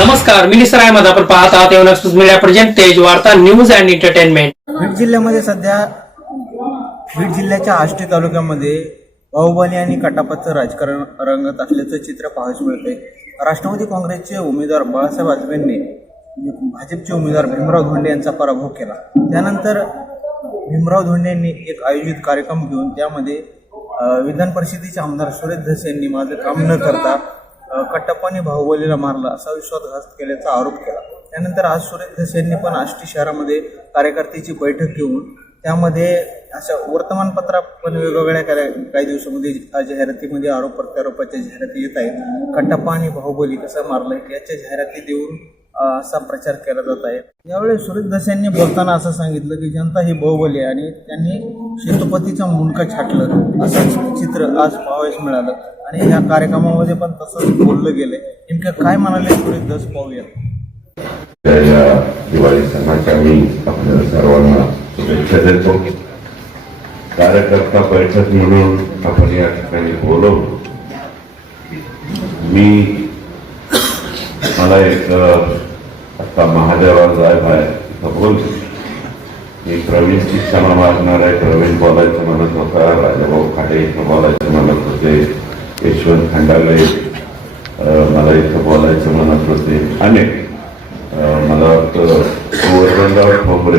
नमस्कार, मी निसर अहमद. आपण पाहत आहात एवन एक्सप्रेस मीडिया प्रेझेंट तेज वार्ता न्यूज अँड एंटरटेनमेंट. बीड जिल्ह्यामध्ये सध्या बीड जिल्ह्याच्या आष्टी तालुक्यामध्ये बाहुबली आणि कटापाचं राजकारण रंगत असल्याचं चित्र पाहायला मिळते. राष्ट्रवादी काँग्रेसचे उमेदवार बाळासाहेब आजबेंनी भाजपचे उमेदवार भीमराव धोंडे यांचा पराभव केला. त्यानंतर भीमराव धोंडे यांनी एक आयोजित कार्यक्रम घेऊन त्यामध्ये विधान परिषदेचे आमदार सुरेश धस यांनी माझं काम न करता कटप्पाने बाहुबलीला मारला असा विश्वासघात केल्याचा आरोप केला. त्यानंतर आज सुरेश धस यांनी पण आष्टी शहरामध्ये कार्यकर्त्याची बैठक घेऊन त्यामध्ये अशा वर्तमानपत्रात पण वेगवेगळ्या काही दिवसामध्ये जाहिरातीमध्ये आरोप प्रत्यारोपाच्या जाहिराती येत आहेत. कटप्पा आणि बाहुबली कसं मारलंय याच्या जाहिराती देऊन असा प्रचार केला जात आहे. यावेळी सुरेश धस यांनी बोलताना असं सांगितलं की जनता ही बाहुबली आहे आणि त्यांनी शेतुपतीचा मुंडका छाटलं असं चित्र आज पाहावयास मिळालं आणि या कार्यक्रमामध्ये पण तसंच बोललं गेलंय. नेमकं काय म्हणाले सुरेश धस पाहूया. दिवाळी सणाच्या मी आपल्या सर्वांना शुभेच्छा देतो. कार्यकर्ता बैठक म्हणून आपण या ठिकाणी बोलवलं. मला एक आता महादेवाला जायला आहे तिथं बोलतो. मी प्रवीणची क्षमा मागणार आहे. प्रवीण बोलायचं म्हणत होता, राजाभाऊ खाडे इथं बोलायचं म्हणत होते, यशवंत खंडाले मला इथं बोलायचं म्हणत होते, अनेक मला वाटतं गोवर्धनराव ठोंबरे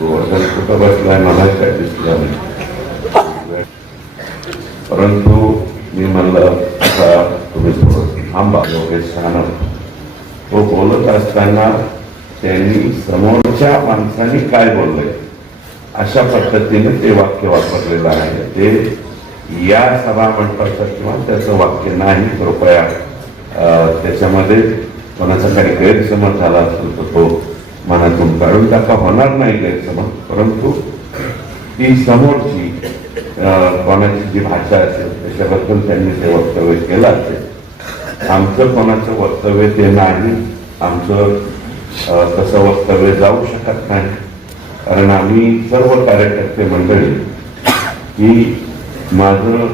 गोवर्धन कुठं बसलाय मला काय दिसलं नाही. परंतु मी म्हणलं आता तुम्ही थोडं थांबा. योगेश सानप तो बोलत असताना त्यांनी समोरच्या माणसाने काय बोललंय अशा पद्धतीने ते वाक्य वापरलेलं आहे. ते या सभा मंडपाचं किंवा त्याचं वाक्य नाही. कृपया त्याच्यामध्ये कोणाचा काही गैरसमज झाला असेल तर तो मनातून काढून टाका. होणार नाही गैरसमज, परंतु ती समोरची कोणाची जी भाषा असेल त्याच्याबद्दल त्यांनी ते वक्तव्य केलं असेल. आमचं कोणाचं वक्तव्य ते नाही. आमचं तसं वक्तव्य जाऊ शकत नाही, कारण आम्ही सर्व कार्यकर्ते मंडळी की माझं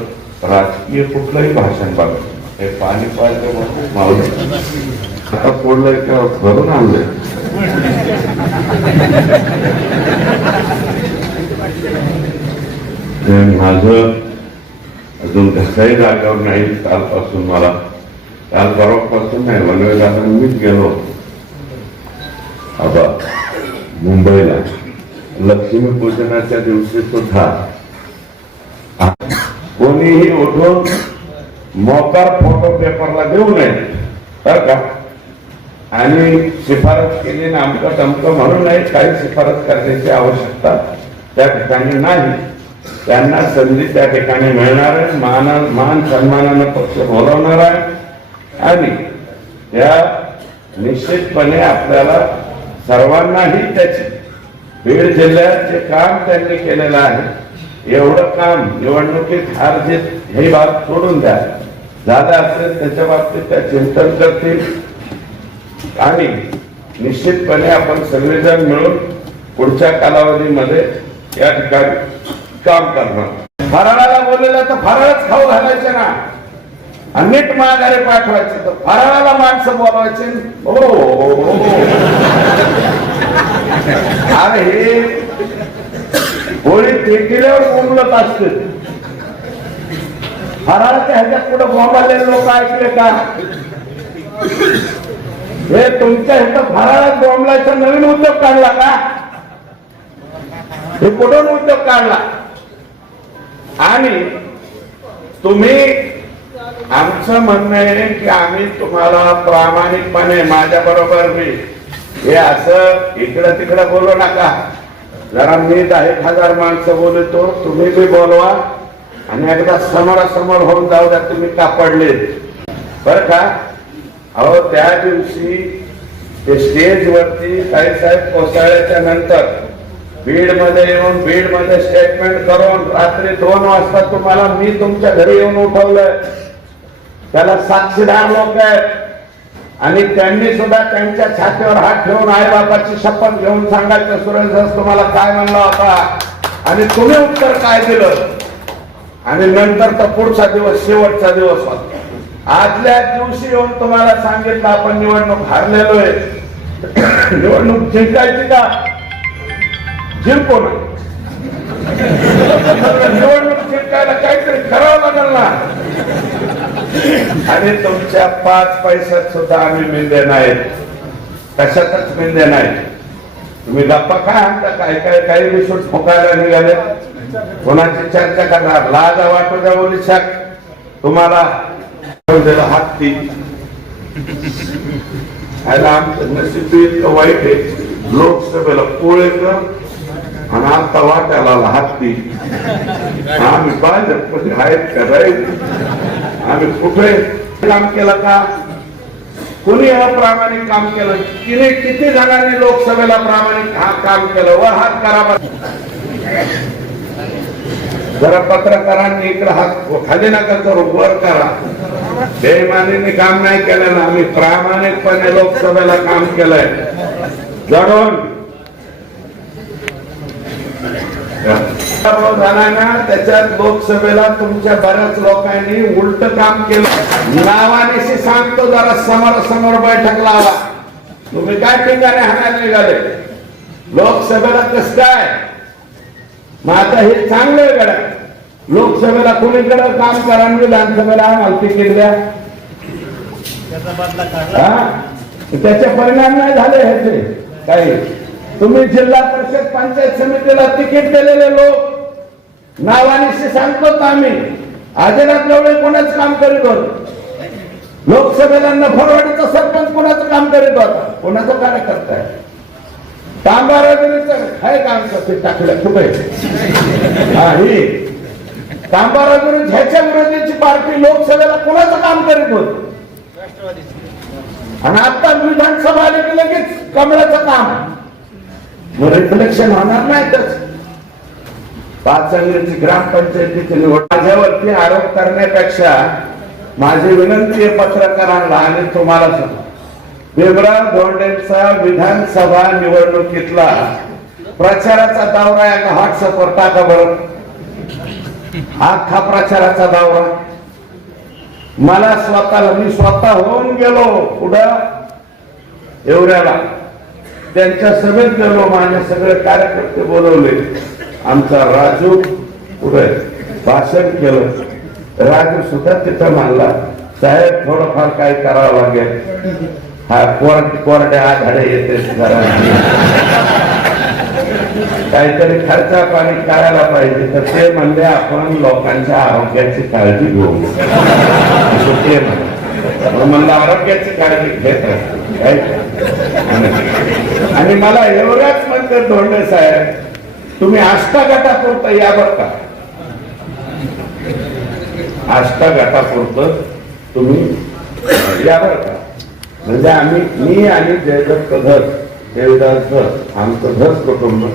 राजकीय कुठलंही भाषण बघा. हे पाणी पाहिजे मावलं आता फोडलंय का भरून आणलंय. माझं अजून कसाही जागेवर नाही. कालपासून मला काल परवापासून नाही वनवेला मीच गेलो आता मुंबईला. लक्ष्मीपूजनाच्या दिवशी सुद्धा कोणीही उठून मोकार फोटो पेपरला देऊ नये बरं का. आणि शिफारस केली ना आमचं टमकं म्हणून नाही. काही शिफारस करण्याची आवश्यकता त्या ठिकाणी नाही. त्यांना संधी त्या ठिकाणी मिळणार आहे. मान सन्मानानं पक्ष बोलवणार आहे आणि त्या निश्चितपणे आपल्याला सर्वांनाही त्याची बीड जिल्ह्यात जे काम त्यांनी केलेलं आहे एवढं काम निवडणुकीत हार जीत ही बाब सोडून द्या. झालं असेल त्याच्या बाबतीत त्या चिंतन करतील आणि निश्चितपणे आपण सगळेजण मिळून पुढच्या कालावधीमध्ये या ठिकाणी काम करणार. फराळाला बोललेलं तर फराळच खाऊ घालायचे ना. नीट माघारी पाठवायचे तर फराळाला माणसं बोलवायचे. अरे हे होळी पेटल्यावर बोंबलत असते. फराळाच्या ह्याच्यात कुठं बोंबालेले लोक ऐकले का? हे तुमच्या ह्याच्यात फराळात बोंबलायचा नवीन उद्योग काढला का? हे कुठून उद्योग काढला? आणि तुम्ही आमचं म्हणणं आहे की आम्ही तुम्हाला प्रामाणिकपणे माझ्या बरोबर मी हे असं इकडं तिकडं बोलू नका. जरा मी 10,000 माणसं बोलतो, तुम्ही बी बोलवा आणि एकदा समोरासमोर होऊन जाऊ द्या. तुम्ही का पडले बरं का? अहो त्या दिवशी ते स्टेजवरती साहेब कोसळल्याच्या नंतर बीडमध्ये येऊन बीडमध्ये स्टेटमेंट करून रात्री 2 वाजता तुम्हाला मी तुमच्या घरी येऊन उठवलंय. त्याला साक्षीदार लोक आहेत आणि त्यांनी सुद्धा त्यांच्या छातीवर हात ठेवून आई बापाची शपथ घेऊन सांगायचं सुरेश धस तुम्हाला काय म्हणला होता आणि तुम्ही उत्तर काय दिलं. आणि नंतर तर पुढचा दिवस शेवटचा दिवस होता. आदल्या दिवशी येऊन तुम्हाला सांगितलं आपण निवडणूक हारलेलो आहे, निवडणूक जिंकायची का? जिंको ना. निवडणूक जिंकायला काहीतरी करावं लागेल ना. आणि तुमच्या 5 पैशात सुद्धा आम्ही मिंदे नाहीत, कशातच मिंदे नाहीत. तुम्ही गप्पा काय आणता? काय काय काही विषय फुकायला निघाले, कोणाची चर्चा करणार? लाजा वाटू द्या ओलिशा तुम्हाला. हत्ती आमचं नशीब इतकं वाईट आहे, लोकसभेला पोळेकर आणि आता वाट्याला हत्ती. आम्ही भाजप आहेत का राहील? आम्ही कुठे काम केलं का? कोणी अप्रामाणिक काम केलं? किती जणांनी लोकसभेला प्रामाणिक काम केलं? वर हात करा. जरा पत्रकारांनी इकडे हात खाली नका करू, वर करा. बेईमानीने काम नाही केलं ना, आम्ही प्रामाणिकपणे लोकसभेला काम केलंय. जडून झाला ना, त्याच्यात लोकसभेला तुमच्या बऱ्याच लोकांनी उलट काम केलं. नावानिशी सांगतो, जरा समोर बैठक लावा. तुम्ही काय ठिकाणी हाणायला निघाले? लोकसभेला कसं काय? मग आता हे चांगलं गड्या. लोकसभेला कोणीकडे काम करा, विधानसभेला आम्हाला तिकीट द्या. त्याचे परिणाम नाही झाले ह्याचे काही. तुम्ही जिल्हा परिषद पंचायत समितीला तिकीट दिलेले लोक नावानिशी सांगतो आम्ही. आजरात एवढे कोणाच काम करीत होत? लोकसभेला नफरवाडीचा सरपंच कोणाचं काम करीत होता? कोणाचं कार्यकर्ता आहे? तांबाराजुरीचं काय काम करते? टाकलं कुठे? ही तांबाराजुरी ह्याच्या विरोधीची पार्टी लोकसभेला कोणाचं काम करीत होत? आणि आता विधानसभा आली की लगेच कमळाचं काम. मग रिफ्लेक्शन होणार नाही. पाचंगीची ग्रामपंचायतीची निवड. माझ्यावरती आरोप करण्यापेक्षा माझी विनंती आहे पत्रकारांना आणि तुम्हाला सुद्धा, भीमराव धोंडेंचा विधानसभा निवडणुकीतला प्रचाराचा दौरा एका व्हॉट्सअपवर टाका बरं. अख्खा प्रचाराचा दौरा. मला मी स्वतः होऊन गेलो पुढं एवढ्याला, त्यांच्या सभेत गेलो, माझे सगळे कार्यकर्ते बोलवले. आमचा राजू पुढे भाषण केलं. राजू सुद्धा तिथं मानला, साहेब थोडंफार काय करावं लागेल. हा कोरड्या आघाड्या येते, काहीतरी खर्चा पाणी करायला पाहिजे. तर ते म्हणले आपण लोकांच्या आरोग्याची काळजी घेऊ. ते म्हणलं आरोग्याची काळजी घेत आणि मला एवढंच म्हणतात धोंडे साहेब, तुम्ही आष्टा गटापुरतं या बरं का. आष्टा गटापुरतं तुम्ही या बरं का. म्हणजे मी आणि जयदत्त धस, देवदास धस, आमचं धस कुटुंब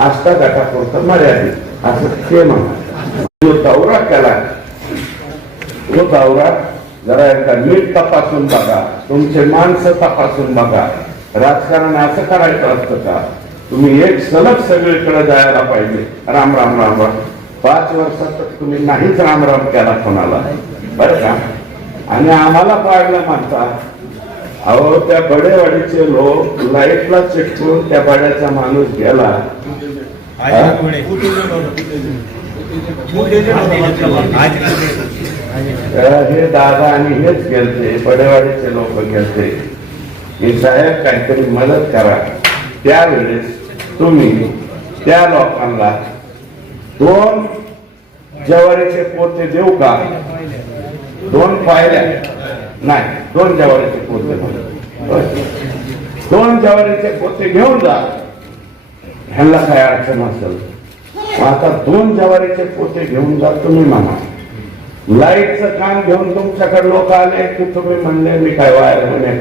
आष्टा गटापुरतं मर्यादित असं ते म्हणा. जो दौरा केला तो दौरा जरा एकदा नीट तपासून बघा, तुमचे माणसं तपासून बघा. राजकारण असं करायचं असतं का? तुम्ही एक सलग सगळीकडे जायला पाहिजे. राम राम राम राम. 5 वर्षात तुम्ही नाहीच राम राम केला कोणाला बरं का. आणि आम्हाला पाडलं म्हणता. अहो त्या बडेवाडीचे लोक लाईटला चिटकून त्या बड्याचा माणूस गेला. हे दादा आणि हेच गेलते, बडेवाडीचे लोक गेलते. हे साहेब काहीतरी मदत करा. त्यावेळेस तुम्ही त्या लोकांना 2 ज्वारीचे पोते देऊ का? 2 पाहिल्या नाही, 2 ज्वारीचे पोते. 2 ज्वारीचे पोते घेऊन जा. ह्यांना काय अडचण असेल. आता 2 ज्वारीचे पोते घेऊन जा तुम्ही म्हणा. लाईटचं काम घेऊन तुमच्याकडे लोक आले की तुम्ही म्हणले मी काय वायर म्हणे.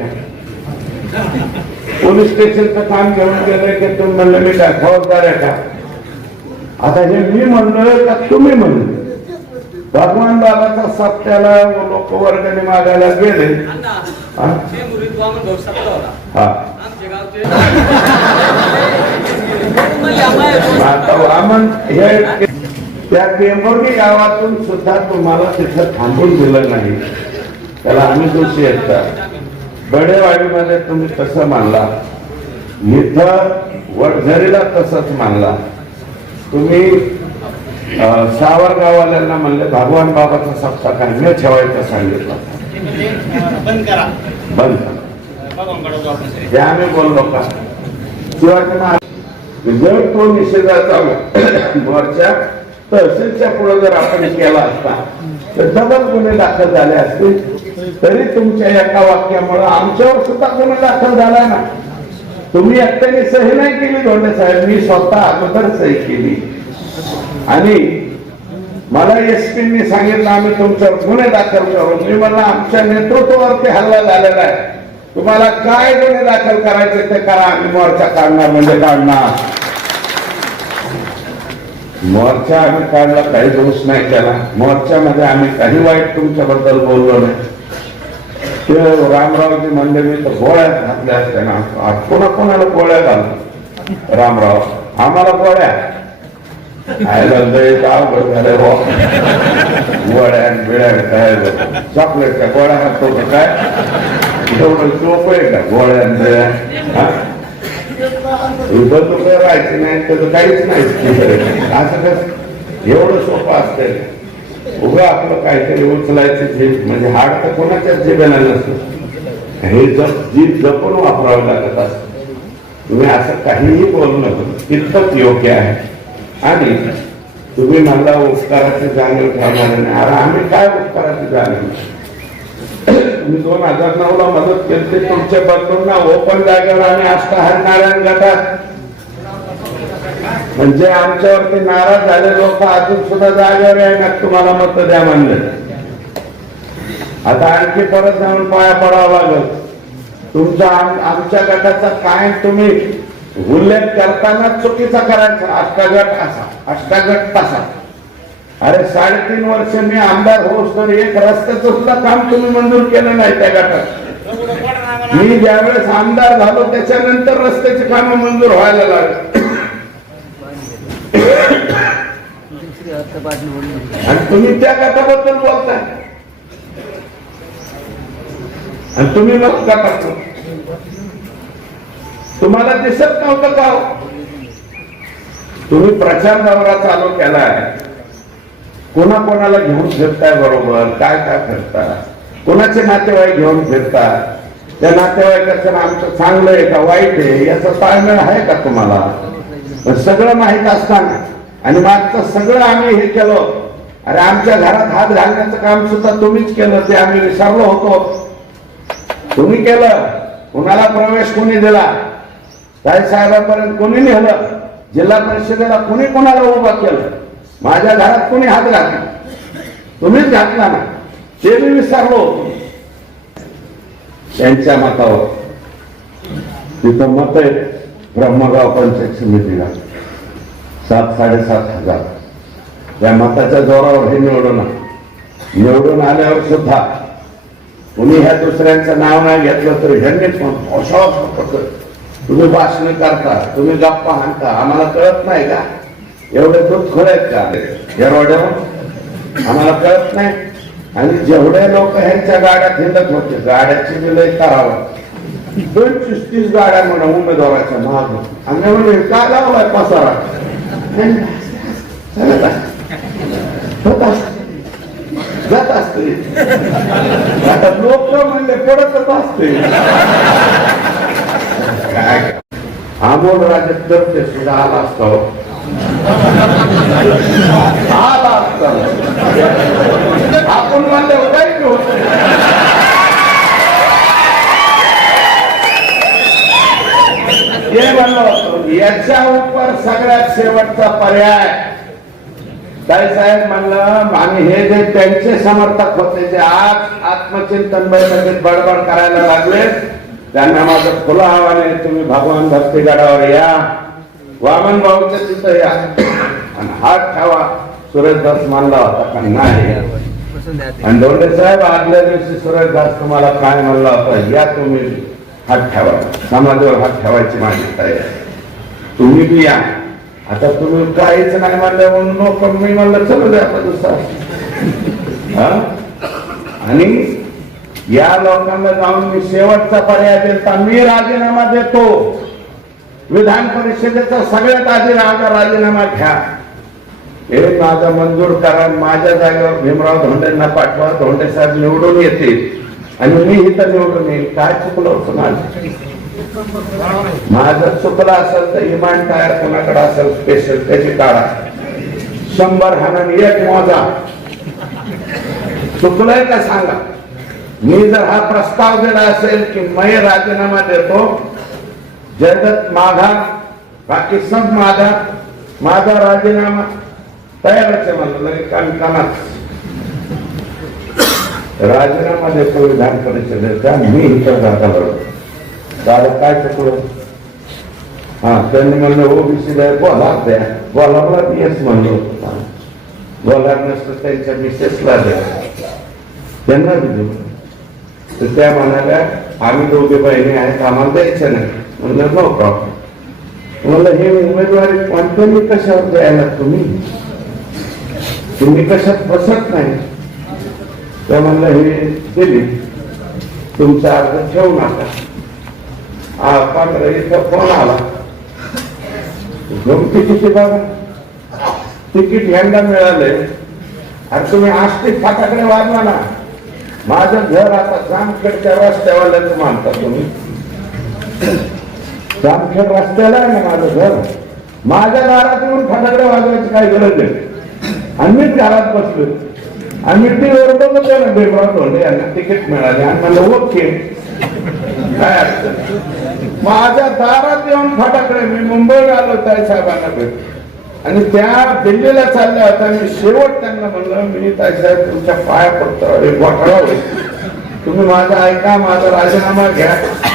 पोलीस स्टेशनचं काम घेऊन गेले की तुम्ही म्हणले मी काय फौजदार आहे का. आता हे मी म्हणलोय का तुम्ही म्हणले. भगवान बाबाच्या सप्त्याला लोक वर्गणी मागायला गेले. आता वामन हे त्या टेंभुर्णी गावातून सुद्धा तुम्हाला तिथं थांबून दिलं नाही. त्याला आम्ही दोषी आहेत का? बडेवाडीमध्ये तुम्ही कसं मानला, इथं वडझरीला तसंच मानला तुम्ही. सावरगाववाल्यांना म्हणले भगवान बाबाचा सप्ताह काय न ठेवायचा सांगितलं, बंद करा. हे आम्ही बोललो का? शिवाजी महाराज जर तो निषेधाचा मोर्चा तहसीलच्या पुढे जर आपण केला असता तर डबल गुन्हे दाखल झाले असते. तरी तुमच्या एका वाक्यामुळे आमच्यावर सुद्धा गुन्हा दाखल झाला ना. तुम्ही एकट्याने सही नाही केली धोंडे साहेब, मी स्वतः अगोदर सही केली आणि मला एसपींनी सांगितलं आम्ही तुमच्यावर गुन्हे दाखल करू. मी म्हणलं आमच्या नेतृत्वावरती हल्ला झालेला आहे, तुम्हाला काय गुन्हे दाखल करायचे ते करा, आम्ही मोर्चा काढणार म्हणजे काढणार. मोर्चा आम्ही काढला, काही दोष नाही केला. मोर्चामध्ये आम्ही काही वाईट तुमच्याबद्दल बोललो नाही. ते रामरावजी म्हणले मी तर गोळ्या घातल्या असत्या ना. कोणा कोणाला गोळ्या घाल रामराव, आम्हाला गोळ्या गोळ्या बिळ्या काय चॉकलेटच्या गोळ्या घालतो का काय? एवढं सोपं आहे का गोळ्या बिळ्या? बंदूक राहायची नाही त्याचं काहीच नाही. असं कसं एवढं सोपं असतंय? उभं आपलं काहीतरी उचलायचं जीभ म्हणजे हाड तर कोणाच्याच जिभेला नसतं. हे जीभ जपून वापरावं लागत असत. तुम्ही असं काहीही बोलणं कितपत योग्य आहे. आणि तुम्ही मला उपकाराची जाणीव ठेवणार नाही. अरे आम्ही काय उपकाराची जाणीव? तुम्ही 2009 ला मदत केली तुमच्या बदलून ना ओपन जागेवर आम्ही अष्टहार नारायण गटात म्हणजे आमच्यावरती नाराज झाले लोक अजून सुद्धा जागेवर येणार तुम्हाला मत द्या म्हणले. आता आणखी परत जाऊन पाया पडावं लागल. तुमच्या आमच्या गटाचा काय तुम्ही उल्लेख करताना चुकीचा करायचा. अष्टागट असा अष्टागट तसा. अरे 3.5 वर्ष मी आमदार होस तर एक रस्त्याचं सुद्धा काम तुम्ही मंजूर केलं नाही त्या गटात. मी ज्यावेळेस आमदार झालो त्याच्यानंतर रस्त्याची कामं मंजूर व्हायला लागली. आणि तुम्ही त्या गटाबद्दल बोलताय आणि तुम्ही मग गटात तुम्हाला दिसत नव्हतं का? तुम्ही प्रचार दौरा चालू केलाय, कोणाकोणाला घेऊन फिरताय बरोबर, काय काय फिरताय, कोणाचे नातेवाईक घेऊन फिरताय, त्या नातेवाईकाचं आमचं चांगलं आहे का वाईट आहे याचा ताळमेळ आहे का तुम्हाला? सगळं माहित असताना आणि मागचं सगळं आम्ही हे केलं. अरे आमच्या घरात हात घालण्याचं काम सुद्धा तुम्हीच केलं, ते आम्ही विसरलो होतो. तुम्ही केलं. कुणाला प्रवेश कोणी दिला, साहेबांपर्यंत कोणी नेलं, जिल्हा परिषदेला कोणी कोणाला उभं केलं, माझ्या घरात कोणी हात घातला, तुम्हीच घातला ना, ते मी विसरलो. त्यांच्या मतावर तिथं मत आहे ब्रह्मगाव पंचायत समितीला 7,500 या मताच्या जोरावर हे निवडून आल्यावर सुद्धा तुम्ही ह्या दुसऱ्यांचं नाव नाही घेतलं तर ह्यांनीच तुम्ही भाषण करता, तुम्ही गप्पा हाणता, आम्हाला कळत नाही का? एवढे दूध खोळ आहेत का या रोडवर? आम्हाला कळत नाही. आणि जेवढे लोक ह्यांच्या गाड्यात हिंडत होते, गाड्याची बिल करावं 25-30 गाड्या म्हणा उमेदवाराच्या महाग. आम्ही म्हणजे काय लावलाय पसारा जात असते. आता लोक म्हणजे पडतच असते. काय अमोल राजे तर ते सुद्धा आला असतो, आला असता आपण म्हणले काही होत. हे म्हणलं होतं याच्या उपर सगळ्यात शेवटचा पर्याय साहेब म्हणलं. आणि हे जे त्यांचे समर्थक होते जे आज आत्मचिंतन बैठकीत बडबड करायला लागले त्यांना माझं खुलं आव्हान आहे, तुम्ही भगवान भक्तीगडावर या, वामन भाऊच्या तिथं या आणि हात ठेवा. सुरेशदास मानला होता का नाही? आणि धोंडे साहेब आदल्या दिवशी सुरेशदास तुम्हाला काय म्हणला होता? या तुम्ही हात ठेवा, समाजावर हात ठेवायची माझी तयारी, तुम्ही बी या. आता तुम्ही काहीच नाही म्हणलं म्हणून लोक मी म्हणलं चलो द्या आता दुसरा. आणि या लोकांना जाऊन मी शेवटचा पर्याय देता, मी राजीनामा देतो. विधान परिषदेचा सगळ्यात आधी राजीनामा घ्या. हे माझा मंजूर करा. माझ्या जागेवर भीमराव धोंडेंना पाठवा. धोंडे साहेब निवडून येतील आणि मी इथं निवडून येईल. काय चुकलं होतं माझं चुकलं असेल तर इमान टायर कोणाकडे असेल स्पेशल त्याची काढा. 100 हाणाने 1 मोजा. चुकलंय का सांगा. मी जर हा प्रस्ताव दिला असेल की मैं राजीनामा देतो, जयदत्त माघा, बाकी सब माघा, माझा राजीनामा तयारच आहे म्हणलं लगे कणकणात. राजीनामा देतो विधान परिषदेचा. मी इथं जाता लढतो. दादा काय चुकलं. हा त्यांनी म्हणलं ओबीसी बोला द्या. बोलावला येस म्हणलो. बोलणार नसतं त्यांच्या मिसेसला द्या. त्यांना दिलं तर त्या म्हणाल्या आम्ही दोघे बहिणी आहेत आम्हाला द्यायचं नाही. म्हणलं नो प्रॉब्लेम. म्हणलं हे उमेदवारी कोणत्याही कशावर द्यायला तुम्ही कशात बसत नाही. त्या म्हणलं हे दिली तुमचा अर्ज ठेवू नका. 15 इथं फोन आला. किती बघा तिकीट ह्यांना मिळाले. अरे तुम्ही आष्टी फाटाकडे वाजवा ना. माझं घर आता जामखेडच्या रस्त्यावाल्याचं मानता तुम्ही. जामखेड रस्त्याला आहे ना माझं घर. माझ्या दारात येऊन फाटाकडे वाजवायची काय गरज आहे. आणि मीच घरात बसलो आणि मी टीव्हीवर बघतोय ना भीमराव धोंडे यांना तिकीट मिळाले आणि मला ओके काय अडचण. माझ्या दारात येऊन फाटाकडे मी मुंबईला आलो ताई साहेबांना भेट आणि त्या दिल्लीला चालल्या होत्या. मी शेवट त्यांना म्हणलं मी ताईसाहेब तुमच्या पाया पडतो घोटाळा होईल. तुम्ही माझं ऐका. माझा राजीनामा घ्या.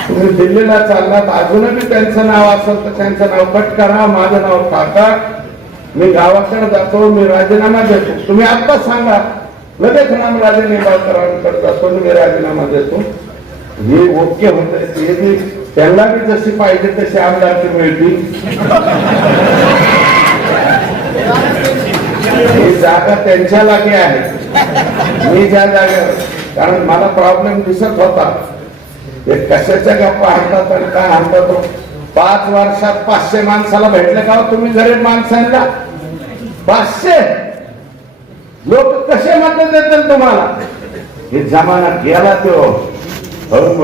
तुम्ही दिल्लीला चाललात. अजूनही त्यांचं नाव असेल तर त्यांचं नाव कट करा. माझं नाव टाका. मी गावाकडे जातो. मी राजीनामा देतो. तुम्ही आता सांगा लगेच रामराजे निंबाळकरांकडे जातो. मी राजीनामा देतो. हे ओके होते. त्यांना बी जशी पाहिजे तशी आमदारकी मिळतील. ही जागा त्यांच्या लागे आहे. मी ज्या जागेवर कारण मला प्रॉब्लेम दिसत होता. हे कशाच्या गप्पा हाणतात आणि काय हाणतात. 5 वर्षात 500 माणसाला भेटले का तुम्ही गरीब माणसांना. 500 लोक कसे मत देतील तुम्हाला. हे जमाना गेला तो लोक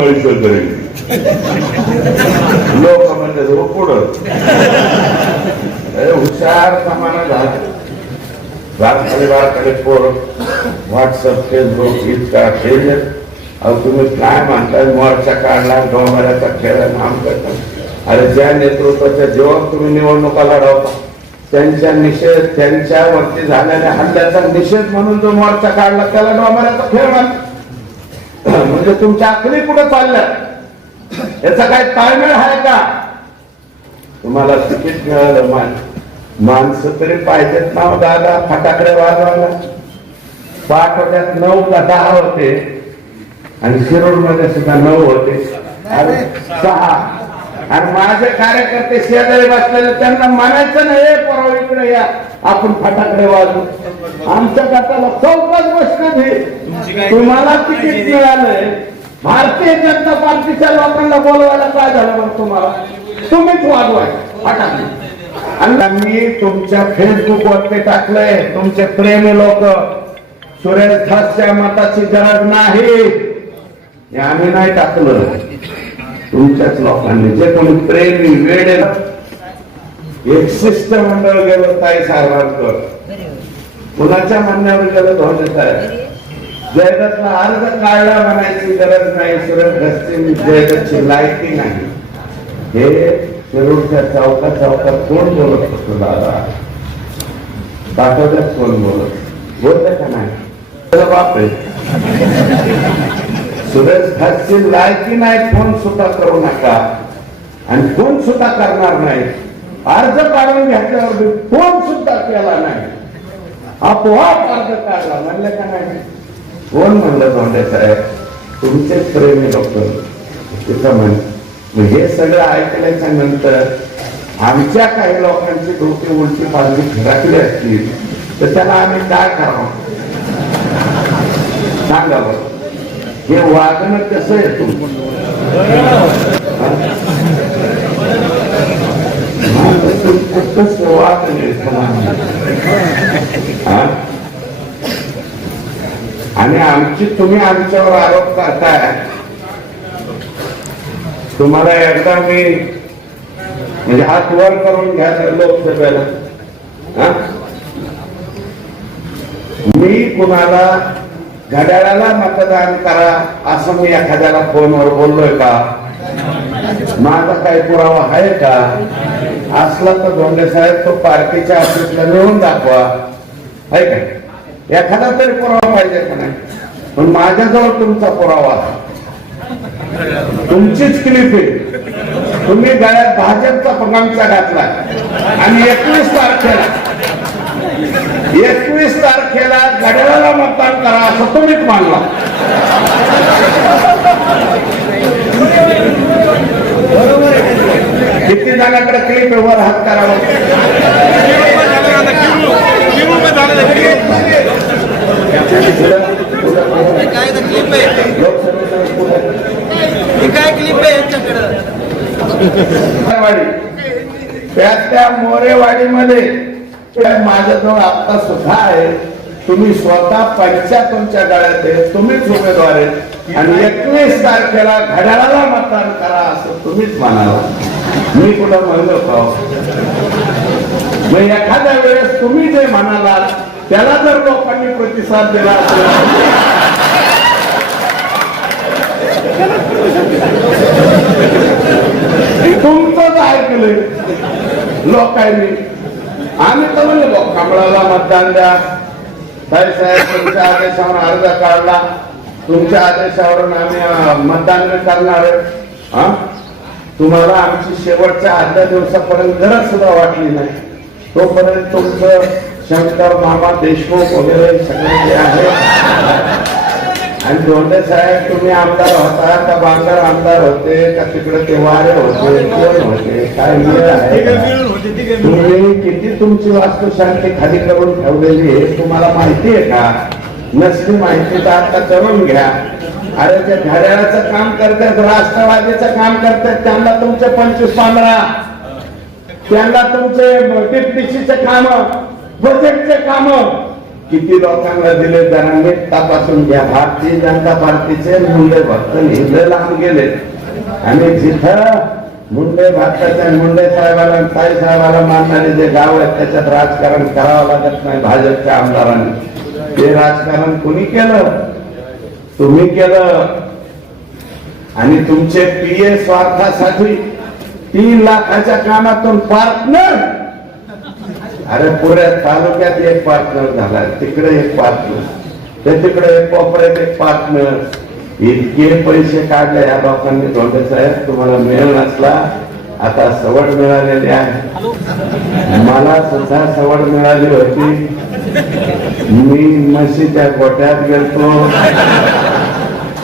म्हणजे पुढं हुशार जमाना झाला. बारखाली पोर व्हॉट्सअप फेसबुक इतका खेळ. तुम्ही काय म्हणताय मोर्चा काढला डोंगराचा खेळ नाम करता. अरे ज्या नेतृत्वाच्या जेव्हा तुम्ही निवडणुका लढवता त्यांच्या निषेध त्यांच्यावरती झालेल्या हल्ल्याचा निषेध म्हणून जो मोर्चा काढला त्याला डोंगराचा खेळ म्हणतात. म्हणजे तुमच्या अकली कुठे चालल्या याचा काय ताळमेळ आहे का. तुम्हाला तिकीट मिळालं. माणसं तरी पाहिजेत ना दादा फटाकडे वाजवायला. पाठवड्यात 9 का 10 होते आणि शिरूर मध्ये सुद्धा 9 होते. 6 आणि माझे कार्यकर्ते शेजारी बसलेले त्यांना म्हणायचं नाही परवा इकडे या आपण फटाकडे वाजवू. आमच्या गटाला 14 वर्ष तुम्हाला तिकीट मिळालंय. भारतीय जनता पार्टीच्या लोकांना बोलवायला काय झालं मग तुम्हाला. तुम्हीच वाजवाय फटाकडे. आणि मी तुमच्या फेसबुक वरती टाकलंय तुमचे प्रेमी लोक सुरेश धासच्या मताची गरज नाही. आम्ही नाही टाकलं. तुमच्याच लोकांनी जे कोणी प्रेमी वेळ एक शिष्टमंडळ गेलं ताई साहेबांकडे. कुणाच्या म्हणण्यावर गेलं धोंडे साहेब. जयदत्तला अर्ज काढला म्हणायची गरज नाही. सुरेश धासची जयदत्तची लायकी नाही. हे शिरूरच्या चौकात कोण बोलत होतं दादा. दाखवतात कोण बोलत का नाही. बापरे सुरेश धासची लायकी नाही. फोन सुद्धा करू नका आणि फोन सुद्धा करणार नाही. अर्ज काढून घेतल्यावर फोन सुद्धा केला नाही. आपोआप अर्ज काढला म्हणलं का नाही. कोण म्हणलं धोंडे साहेब तुमचे प्रेमी डॉक्टर तिथं म्हण. हे सगळं ऐकल्याच्या नंतर आमच्या काही लोकांची डोके उलटी पालटी फिरकली असतील तर त्याला आम्ही काय करावं सांगा बरं. हे वागणं कसं आहे तुमचं? कसं वागणं? आणि तुम्ही आमच्यावर आरोप करताय. तुम्हाला एकदा मी म्हणजे हात वर करून घ्या लोकसभेला. मी कुणाला घड्याळाला मतदान करा असं मी एखाद्याला फोनवर बोललोय का? माझा काही पुरावा आहे का? असला तर धोंडे साहेब तो पार्टीच्या ऑफिसला नेऊन दाखवा, आहे का? एखादा तरी पुरावा पाहिजे का नाही? पण माझ्याजवळ तुमचा पुरावा, तुमचीच क्लिप आहे. तुम्ही गळ्यात भाजपचा पगामचा घातला आणि 21 तारखेला घड्याळाला मतदान करा असं तुम्हीच मानला. किती जणांकडे क्लिप आहे? वर हात करावा. त्या मोरेवाडीमध्ये माझ्याजवळ आता सुद्धा आहे. तुम्ही स्वतः 75च्या गळ्यात आहे, तुम्हीच उमेदवार आहे आणि 21 तारखेला घड्याळाला मतदान करा असं तुम्हीच म्हणाला. मी कुठं म्हणलो का? मग एखाद्या वेळेस तुम्ही जे म्हणाला त्याला जर लोकांनी प्रतिसाद दिला तुमचंच ऐकलंय लोकांनी. आम्ही तर म्हणलो कमळाला मतदान द्या. साहेब तुमच्या आदेशावर अर्ज काढला, तुमच्या आदेशावरून आम्ही मतदान करणार आहे. तुम्हाला आमची शेवटच्या अर्ध्या दिवसापर्यंत गरज सुद्धा वाटली नाही. तोपर्यंत तुमचं शंकर मामा देशमुख वगैरे सगळे जे आहे आणि धोंडे साहेब तुम्ही आमदार होता का बांगर आमदार होते का तिकडे ते वारे होते कोण होते काय आहे? तुम्ही किती तुमची वास्तुशांती खाली करून ठेवलेली आहे तुम्हाला माहिती आहे का? नसली माहिती तर आता करून घ्या. अरे जे घड्याळाचं काम करतात, राष्ट्रवादीचं काम करतात, त्यांना तुमचे 25-15, त्यांना तुमचे टिपटिशीचे काम, बजेटचे काम किती लोकांना दिले जरा नीट तपासून घ्या. भारतीय जनता पार्टीचे मुंडे भक्त हिंदे लांब गेले आणि जिथं मुंडे भक्ताच्या मुंडे साहेबाला ताई साहेबाला मानणारे जे गाव आहेत त्याच्यात राजकारण करावं लागत नाही. भाजपच्या आमदारांनी ते राजकारण कुणी केलं? तुम्ही केलं. आणि तुमचे पीए स्वार्थासाठी 3 लाखाच्या कामातून पार्टनर. अरे पुऱ्या तालुक्यात एक पार्टनर झाला, तिकडे एक पार्टनर, ते तिकडे एक कोपऱ्यात एक पार्टनर. इतके पैसे काढले या लोकांनी. धोंडे साहेब तुम्हाला मिळेल नसला, आता सवड मिळालेली आहे. मला सुद्धा सवड मिळाली होती. मी म्हशीच्या गोठ्यात गेलतो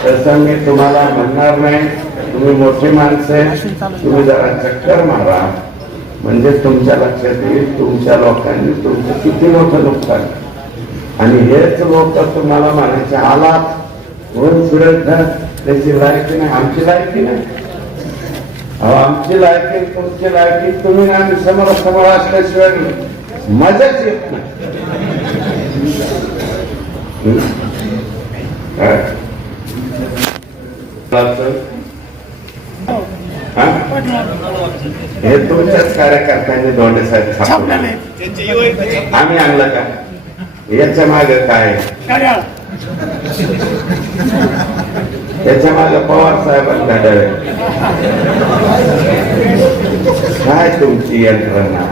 तसं मी तुम्हाला म्हणणार नाही. तुम्ही मोठी माणसे, तुम्ही जरा चक्कर मारा म्हणजे तुमच्या लक्षात येईल तुमच्या लोकांनी तुमचं किती मोठं नुकसान. आणि हेच लोक तुम्हाला म्हणायचे आलात होऊन फिरत त्याची लायकी नाही, आमची लायकी नाही. अहो आमची लायकी तुमची लायकी तुम्ही आम्ही समोर असल्याशिवाय मजाच येत नाही. हे तुमच्याच कार्यकर्त्यांनी धोंडे साहेब छापले. आम्ही आणलं का? याच्या मागे काय? त्याच्या मागे पवार साहेबांनी घड्याळे. काय तुमची यंत्रणा?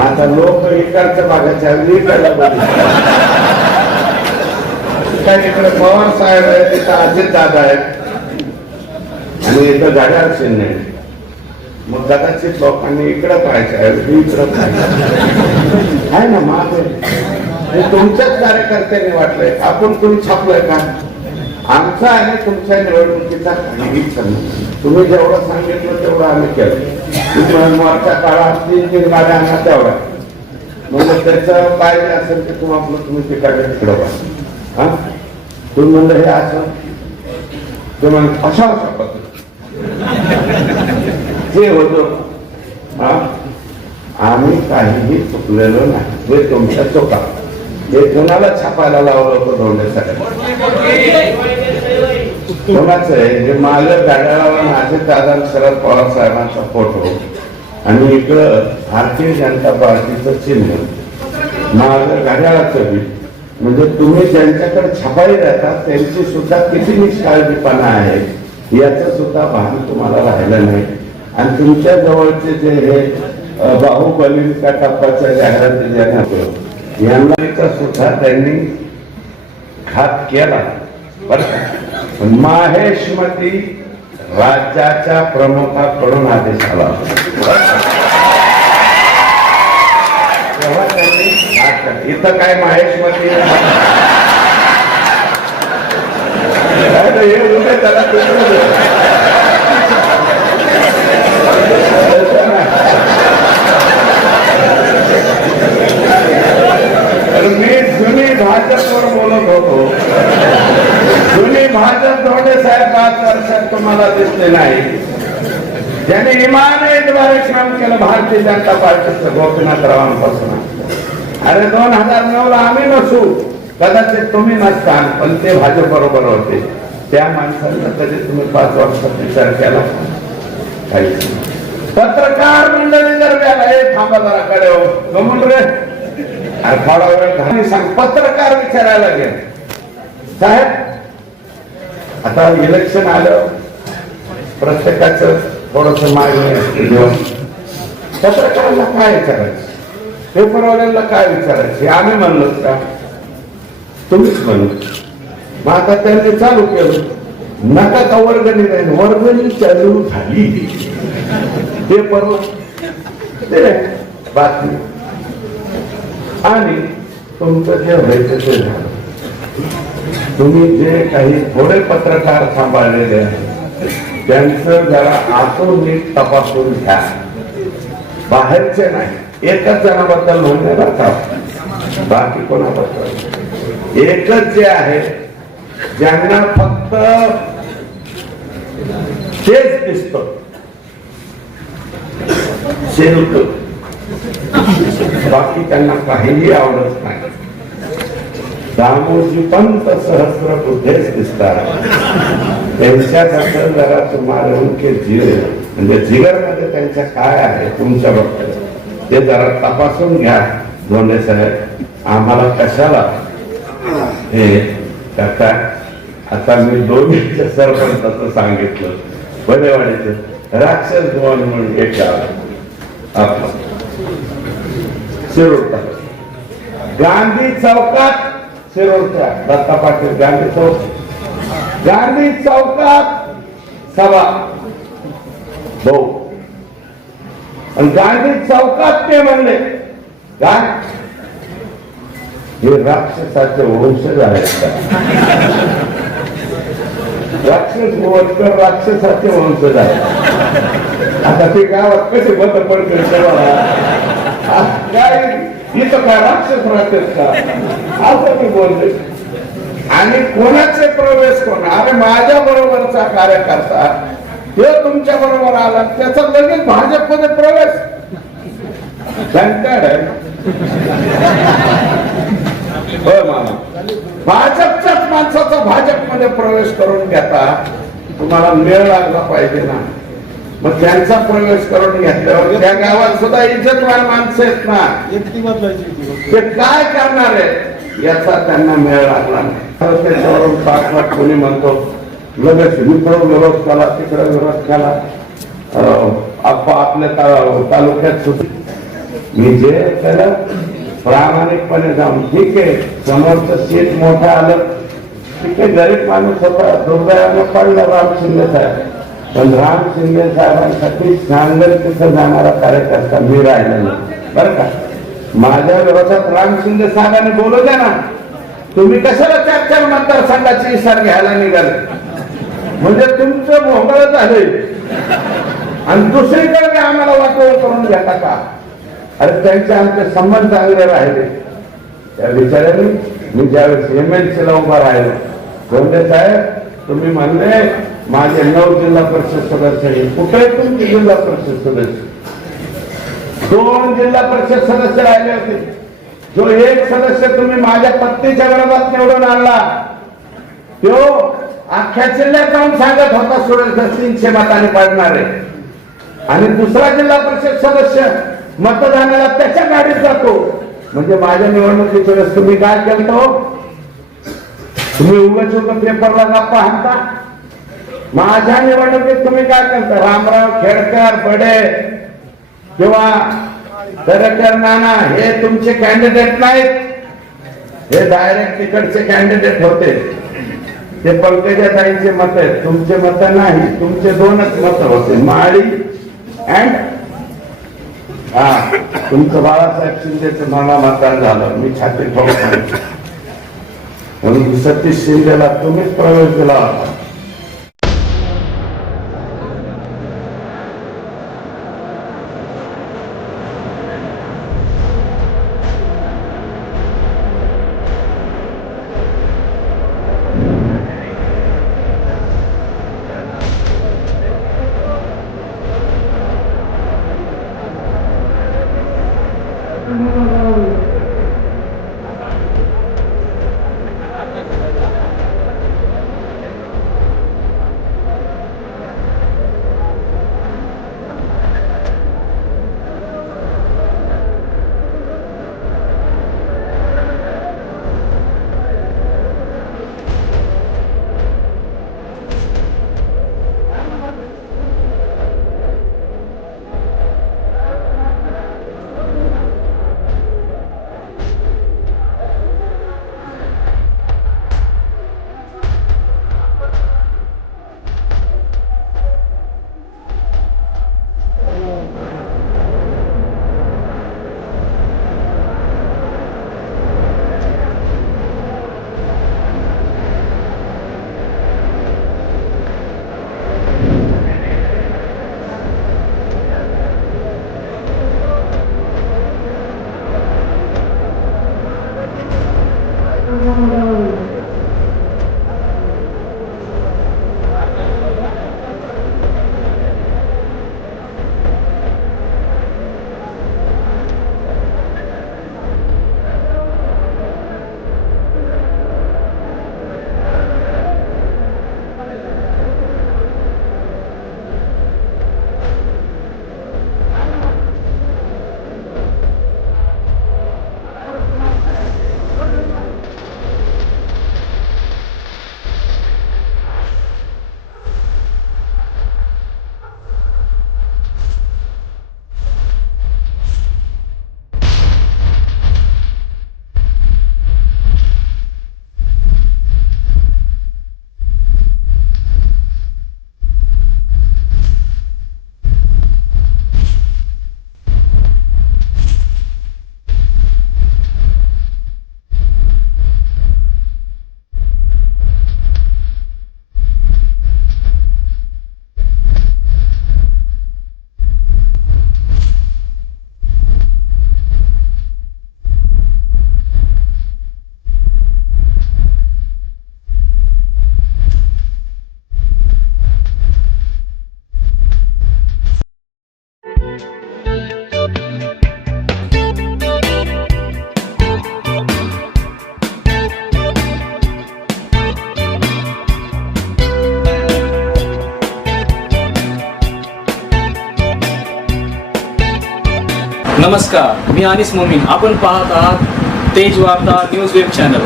आता लोक इकडच्या भागाच्या इकडला काय तिकडे पवार साहेब आहे, तिथं अजित दादा आहेत आणि इथं घड्याळ शिंदे. मग कदाचित लोकांनी इकडं पाहायचं इकडं पाहायचं आहे ना. मागे हे तुमच्याच कार्यकर्त्यांनी वाटलंय. आपण तुम्ही छापलंय का? आमचा आणि तुमच्या निवडणुकीचा काही संबंध. तुम्ही जेवढं सांगितलं तेवढं आम्ही केलं. मोर्चा काळात 3-3 गाड्या आणा तेवढा. म्हणजे त्याचं पाहिजे असेल की तुम्ही तिकडे तिकडं पाहिजे. तुम्ही म्हणलं हे असं, ते म्हणत अशा अशा पद्धत जे होतं. आम्ही काहीही चुकलेलो नाही, हे तुमच्या चुका. हे कोणाला छापायला लावलं होतं धोंडेसाठी? कोणाचं आहे? हे मागं गाड्याला माझे दादा शरद पवार साहेबांचा फोटो आणि इकडं भारतीय जनता पार्टीचं चिन्ह, मागं गाड्याचं बी. म्हणजे तुम्ही ज्यांच्याकडे छपाई राहतात त्यांची सुद्धा किती निष्काळजीपणा आहे याचं सुद्धा भान तुम्हाला राहिलं नाही. आणि तुमच्या जवळचे जे हे बाहुबली कटाप्पाच्या जाहिराती देण्यात यांना सुद्धा त्यांनी घात केला. पण माहेशमती राज्याच्या प्रमुखाकडून आदेश आला तेव्हा त्यांनी घात केला. इथं काय माहेशमती हे उद्या त्याला मी जुनी भाजपवर बोलत होतो. जुनी भाजप धोंडे साहेब 5 वर्षात तुम्हाला दिसले नाही. ज्याने इमानद्वारे काम केलं भारतीय जनता पार्टीचं गोपीनाथरावांपासून. अरे 2009ला आम्ही नसू, कदाचित तुम्ही नसतान, पण ते भाजप बरोबर होते. त्या माणसांना कधी तुम्ही 5 वर्षात विचार केला? काहीच. पत्रकार मंडळी दरम्यान हे थांबा जरा कडे हो गमून रे, अरे थोडा वेळ घाली सांग. पत्रकार विचारायला गेले, साहेब आता इलेक्शन आलं, प्रत्येकाचं थोडस मागणी घेऊन पत्रकारांना काय विचारायचं, पेपरवाल्यांना काय विचारायचं, आम्ही म्हणलो का तुम्हीच म्हणलो. मग आता त्यांनी चालू केलं, नका का वर्गणी नाही, वर्गणी चालू झाली. पेपर बातमी आणि तुमचं जे व्हायचं ते झालं. तुम्ही जे काही थोडे पत्रकार सांभाळलेले आहेत त्यांचं जरा आतून नीट तपासून घ्या, बाहेरचे नाही. एकच जणाबद्दल म्हणण्याला का, बाकी कोणाबद्दल एकच जे आहे ज्यांना फक्त तेच दिसतं, शेल्क, बाकी त्यांना काहीही आवडत नाही. दामोजी पंत सहस्र बुद्धेच दिसतात. त्यांच्याकडे जरा तुम्हाला म्हणजे जिगर मध्ये त्यांच्या काय आहे तुमच्या बाबतीत ते जरा तपासून घ्या. धोंडे साहेब, आम्हाला कशाला हे करता? आता मी 2 मिनिटं सरपंचाचं सांगितलं, बरेवाडीचं राक्षस भवन म्हणून एक गाव आपलं शिरोडचा, गांधी चौकात, शिरोडच्या दत्ता पाटील गांधी चौक, गांधी चौकात सभा भाऊ, आणि गांधी चौकात ते म्हणले काय हे राक्षसाचे वंशज आहेत का? राक्षस वंशकर राक्षसाचे वंशज आहेत. आता ते गावात कसे बंद पडते काय इथं काय राक्षस राहतेच का असं मी बोलले. आणि कोणाचे प्रवेश कोण? अरे माझ्या बरोबरचा कार्यकर्ता तो तुमच्या बरोबर आला, त्याचा लगेच भाजपमध्ये प्रवेश. भाजपच्याच माणसाचा भाजपमध्ये प्रवेश करून घेता, तुम्हाला मेळ लागला पाहिजे ना. मग त्यांचा प्रवेश करून घेतल्यावर त्या गावात सुद्धा इज्जतवान माणसं आहेत ना, ते काय करणार आहेत याचा त्यांना मेळ लागला नाही. त्याच्यावरून पाठवाट कोणी म्हणतो लगेच इकडं विरोध केला, तिकडे विरोध केला. आपल्या तालुक्यात सुद्धा मी जे त्याला प्रामाणिकपणे जाऊन, ठीक आहे समोरचं सीट मोठं आलं, ठीक आहे गरीब माणूस होता, दुर्दैवानं पडलं राम शिंदे साहेब, पण राम शिंदे साहेबांसाठी सांगल तिथं जाणारा कार्यकर्ता मी राहिला नाही बरं का. माझ्या विरोधात राम शिंदे साहेबांनी बोलू द्या ना, तुम्ही कशाला 4 मतदारसंघाचे इशार घ्यायला निघाले? म्हणजे तुमचं भोंगळ झाले आणि दुसरीकडे आम्हाला वाटोळ करून घेता का? अरे त्यांचे आमचे संबंध चांगले राहिले. त्या विचाराने मी ज्यावेळेस MLC ला उभा राहिलो गोंडे साहेब तुम्ही म्हणले माझे 9 जिल्हा परिषद सदस्य आहे. कुठे तुमचे जिल्हा परिषद सदस्य? 2 जिल्हा परिषद सदस्य राहिले होते. जो एक सदस्य तुम्ही माझ्या पत्नीच्या विरोधात निवडून आणला तो अख्ख्या जिल्ह्यात जाऊन सांगत होता सुरेश 300 मताने पडणार आहे. आणि दुसरा जिल्हा परिषद सदस्य मतदानाला त्याच्या गाडीत जातो. म्हणजे माझ्या निवडणुकीच्या वेळेस तुम्ही काय केलं हो? तुम्ही उगाच पेपरला गप्पा हाणता. माझ्या निवडणुकीत तुम्ही काय करता? रामराव खेडकर बडे किंवा दरेकर नाना हे तुमचे कॅन्डिडेट नाहीत. हे डायरेक्ट तिकडचे कॅन्डिडेट होते. ते पंकजाताईंचे मत आहेत, तुमचे मत नाही. तुमचे 2च मत होते, माळी अँड तुमचं बाळासाहेब शिंदेचं मला मतदान झालं. मी छाती ठोकतो म्हणून सतीश शिंदेला तुम्हीच प्रवेश दिला होता. नमस्कार, मी अनिस मोमीन. आपण पाहत आहात तेज वार्ता न्यूज वेब चॅनल.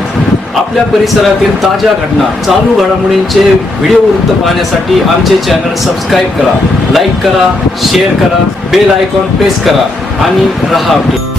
आपल्या परिसरातील ताज्या घटना, चालू घडामोडींचे व्हिडिओ वृत्त पाहण्यासाठी आमचे चॅनल सबस्क्राईब करा, लाईक करा, शेअर करा, बेल आयकॉन प्रेस करा आणि रहा अपडेट.